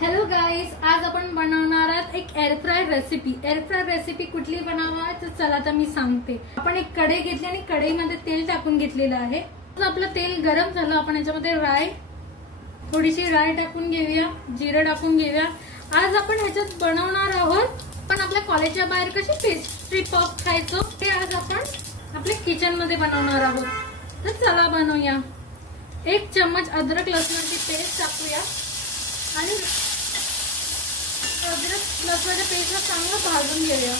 Hello guys, आज आपण बनवणार आहोत एक air fry recipe. Air fry recipe कुठली बनवायची तर चला तर मी सांगते। आपण एक कढई घेतली आणि कढईमध्ये तेल टाकून घेतलेलं आहे। आपलं तेल गरम झालं, आपण याच्यामध्ये थोडीशी राई टाकून घेऊया, जिरं टाकून घेऊया। आज आपण ह्याच्यात बनवणार आहोत, पण आपल्या कॉलेजच्या बाहेर कशी पेस्ट्री पफ खायचो ते आज आपण आपल्या किचन मध्ये बनवणार आहोत। तर चला बनवूया। 1 चम्मच अद्रक लसणाची पेस्ट टाकूया आणि अद्रक लसणाच्या पेस्टला चांगलं भाजून घेऊया।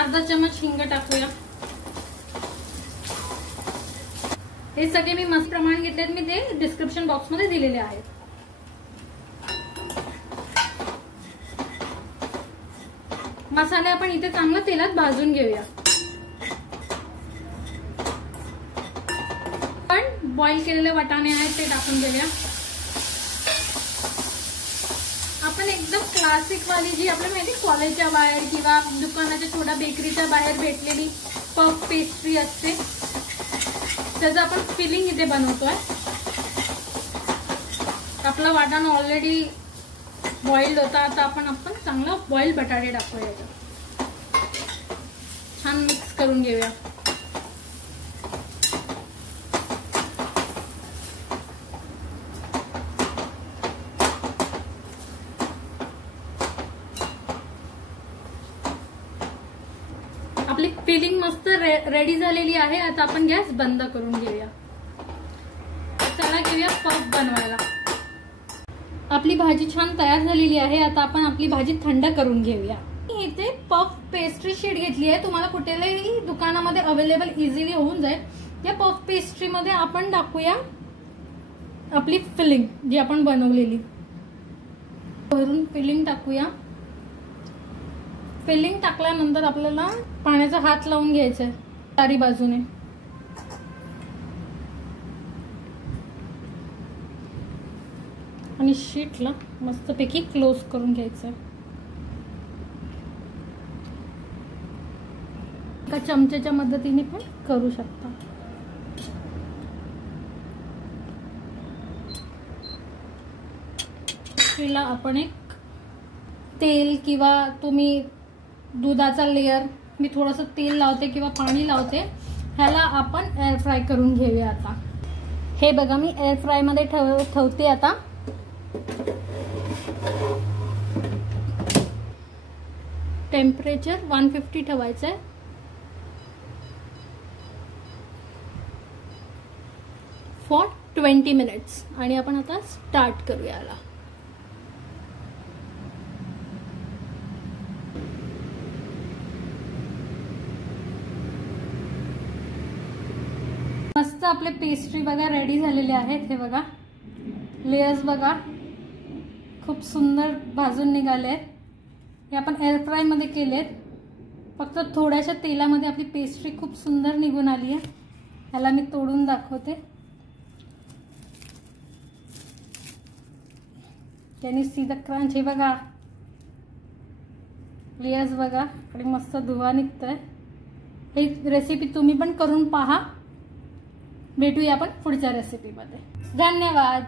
अर्धा चम्मच हिंग टाकूया। हे सगळे मी मस्त प्रमाण घेतलेत, मी ते डिस्क्रिप्शन बॉक्स मध्ये दिलेले आहेत। मसाले आपण इथे चांगलं तेलात भाजून घेऊया। पण बॉईल केलेले वाटाणे आहेत ते टाकून घेऊया। आपण एकदम क्लासिक वाली जी आपल्याला माहिती कॉलेजच्या बाहेर किंवा दुकानाच्या छोट्या बेकरीच्या बाहेर भेटलेली पफ पेस्ट्री असते, त्याचं आपण फिलिंग इथे बनवतोय। आपला वाटाणा ऑलरेडी बॉइल्ड होता, आता आपण चांगला बॉइल्ड बटाटे टाकूया याच्यात। छान मिक्स करून घेऊया। आपली फिलिंग मस्त रेडी झालेली आहे। आता आपण गॅस बंद करून घेऊया। चला घेऊया पफ बनवायला। आपली भाजी छान तयार झालेली आहे। आता आपण आपली भाजी थंड करून घेऊया। इथे पफ पेस्ट्री शीट घेतली आहे, तुम्हाला कुठल्याही दुकानामध्ये अवेलेबल इझिली होऊन जाईल। या पफ पेस्ट्री मध्ये आपण टाकूया आपली फिलिंग जी आपण बनवलेली, भरून फिलिंग टाकूया। फिलिंग टाकल्यानंतर आपल्याला पाण्याचा हात लावून घ्यायचा आहे चारी बाजूने। आणि शीटला मस्तपैकी क्लोज करून घ्यायचं। एका चमच्याच्या मदतीने पण करू शकता। शीटला आपण एक तेल किंवा तुम्ही दुधाचा लेयर, मी थोडंसं तेल लावते किंवा पाणी लावते, ह्याला आपण एअर फ्राय करून घेऊया। आता हे बघा, मी एअर फ्राय मध्ये ठेवते। आता टेम्परेचर 150 ठेवायचंय। फॉर 20 मिनिट्स आणि आपण आता स्टार्ट करूया याला। मस्त आपले पेस्ट्री बघा रेडी झालेले आहेत। हे बघा, लेयर्स बघा खूप सुंदर भाजून निघाले आहेत। हे आपण एअर फ्राय मध्ये केलेत, फक्त थोड्याशा तेलामध्ये आपली पेस्ट्री खूप सुंदर निघून आली आहे। ह्याला मी तोडून दाखवते। Can you see the crunch? हे बघा लेयर्स बघा, आणि मस्त धुवा निघतोय। ही रेसिपी तुम्ही पण करून पहा। भेटूया आपण पुढच्या रेसिपीमध्ये। धन्यवाद।